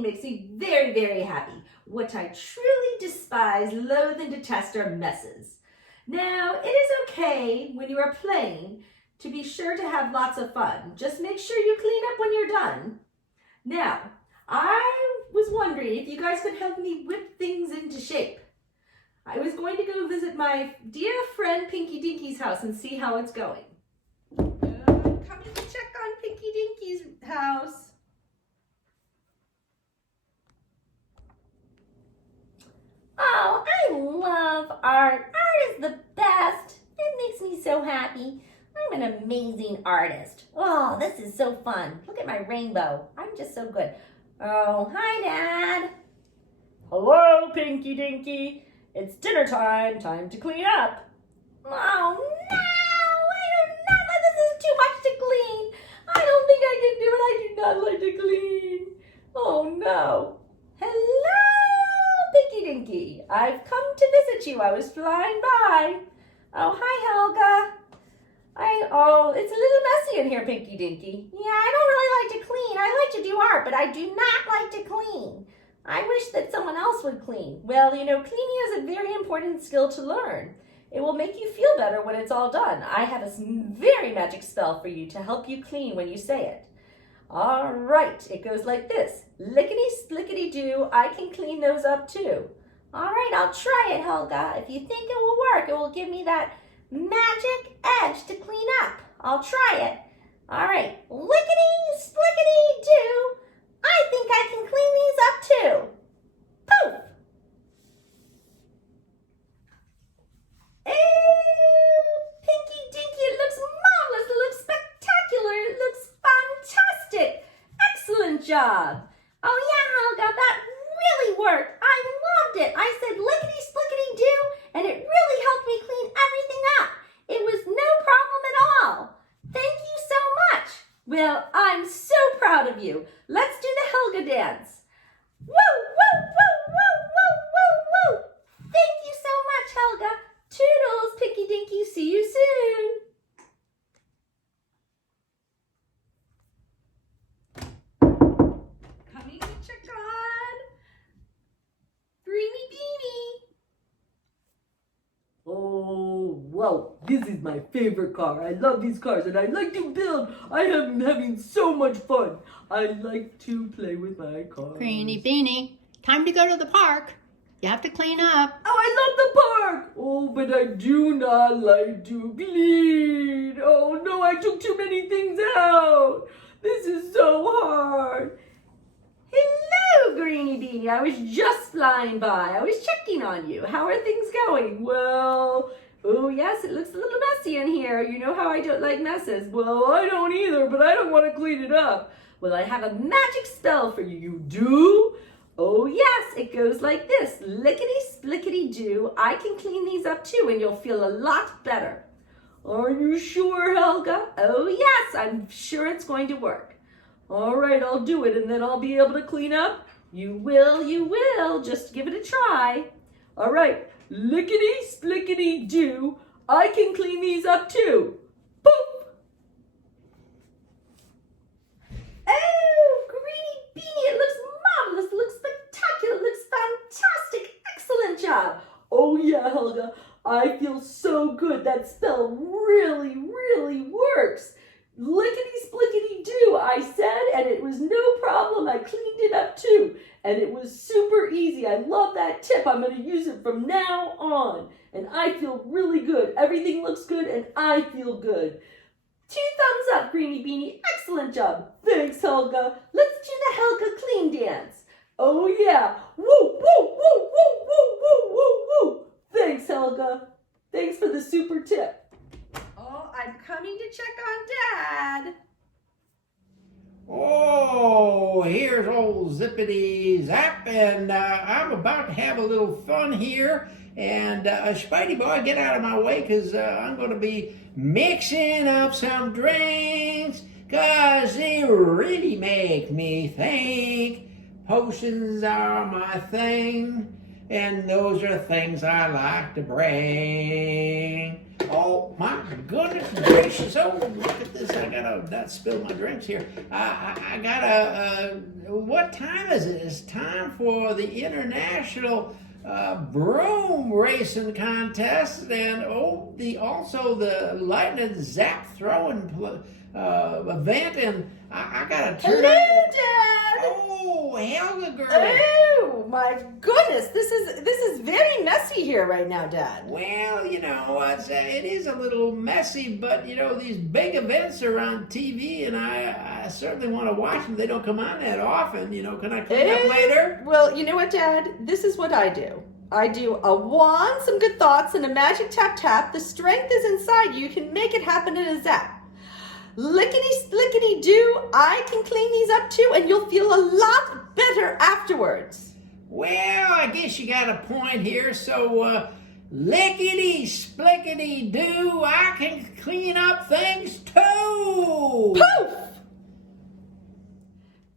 clean makes me very, very happy. What I truly despise, loathe, and detest are messes. Now, it is okay when you are playing to be sure to have lots of fun. Just make sure you clean up when you're done. Now, I was wondering if you guys could help me whip things into shape. I was going to go visit my dear friend Pinky Dinky's house and see how it's going. I'm coming to check on Pinky Dinky's house. Oh, I love art. Art is the best. It makes me so happy. I'm an amazing artist. Oh, this is so fun. Look at my rainbow. I'm just so good. Oh, hi, Dad. Hello, Pinky Dinky. It's dinner time. Time to clean up. Oh, no. I do not know. This is too much to clean. I don't think I can do it. I do not like to clean. Oh, no. Hello, Pinky Dinky. I've come to visit you. I was flying by. Oh, hi, Helga. Oh, it's a little messy in here, Pinky Dinky. Yeah, I don't really like to clean. I like to do art, but I do not like to clean. I wish that someone else would clean. Well, you know, cleaning is a very important skill to learn. It will make you feel better when it's all done. I have a very magic spell for you to help you clean when you say it. All right, it goes like this. Lickety-splickety-doo, I can clean those up too. All right, I'll try it, Helga. If you think it will work, it will give me that magic edge to clean up. I'll try it. All right, lickety-splickety-doo. I think I can clean these up too. Poof! Oh, Pinky Dinky, it looks marvelous. It looks spectacular. It looks fantastic. Excellent job. Oh yeah, Helga, that really worked. I loved it. I said lickety-splickety-doo, and it really helped me clean everything up. It was no problem at all. Thank you so much. Well, I'm so proud of you. Let's do the Helga dance. Woo, woo, woo, woo, woo, woo, woo. Thank you so much, Helga. Toodles, Pinky Dinky. See you soon. Coming to check on Greenie Beanie. Oh, wow, this is my favorite car. I love these cars and I like to build. I am having so much fun. I like to play with my cars. Greenie Beanie, time to go to the park. You have to clean up. Oh, I love the park. Oh, but I do not like to clean. Oh, no, I took too many things out. This is so hard. Hello, Greenie Beanie. I was just flying by. I was checking on you. How are things going? Well, oh yes, it looks a little messy in here. You know how I don't like messes. Well, I don't either, but I don't want to clean it up. Well, I have a magic spell for you. You do? Oh yes, it goes like this. Lickety-splickety-doo. I can clean these up too, and you'll feel a lot better. Are you sure, Helga? Oh yes, I'm sure it's going to work. All right, I'll do it, and then I'll be able to clean up. You will. Just give it a try. All right, lickety-splickety-doo. I can clean these up too. Boop! Oh, Greenie Beanie, it looks marvelous. It looks spectacular. It looks fantastic. Excellent job. Oh, yeah, Helga. I feel so good. That spell really, really works. Lickety-splickety-doo, I said, and it was no problem. I cleaned it up too, and it was super easy. I love that tip. I'm going to use it from now on, and I feel really good. Everything looks good, and I feel good. 2 thumbs up, Greenie Beanie. Excellent job. Thanks, Helga. Let's do the Helga clean dance. Oh, yeah. Woo, woo, woo, woo, woo, woo, woo, woo. Thanks, Helga. Thanks for the super tip. Oh, I'm coming to check on Dad. Oh, here's old Zippity Zap, and I'm about to have a little fun here. And Spidey Boy, get out of my way, because I'm going to be mixing up some drinks, because they really make me think. Potions are my thing, and those are things I like to bring. Oh my goodness gracious! Oh, look at this! I gotta not spill my drinks here. I gotta. What time is it? It's time for the international broom racing contest, and also the lightning zap throwing event. And I gotta turn. Hello, Dad. Oh, Helga girl. Oh my goodness, this is very messy here right now, Dad. Well, it is a little messy, but these big events are on TV, and I certainly want to watch them. They don't come on that often. Can I clean up later? Well, you know what, Dad? This is what I do. I do a wand, some good thoughts, and a magic tap tap. The strength is inside you. You can make it happen in a zap. Lickety slickety do, I can clean these up too, and you'll feel a lot better afterwards. Well, I guess you got a point here. So, lickety splickety do, I can clean up things too. Poof!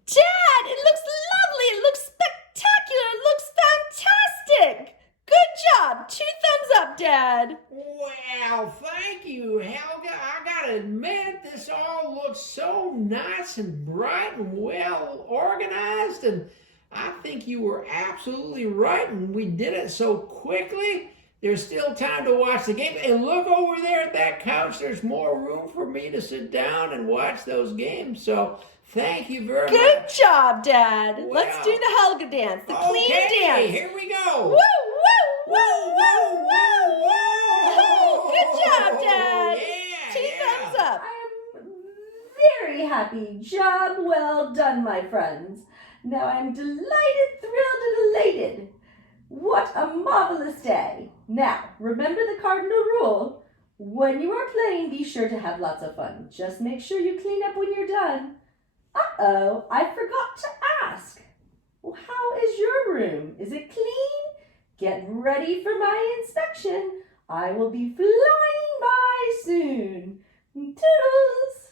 Dad, it looks lovely. It looks spectacular. It looks fantastic. Good job. 2 thumbs up, Dad. Well, thank you, Helga. I gotta admit, this all looks so nice and bright and well organized, and I think you were absolutely right, and we did it so quickly. There's still time to watch the game. And look over there at that couch. There's more room for me to sit down and watch those games. So thank you very much. Good job, Dad. Well, Let's do the Helga dance, the clean dance. Here we go. Woo, woo, woo, woo, woo, woo. Good job, Dad. Yeah, 2 thumbs up. I am very happy. Job well done, my friends. Now I'm delighted, thrilled, and elated. What a marvelous day. Now, remember the cardinal rule. When you are playing, be sure to have lots of fun. Just make sure you clean up when you're done. Uh-oh, I forgot to ask. Well, how is your room? Is it clean? Get ready for my inspection. I will be flying by soon. Toodles!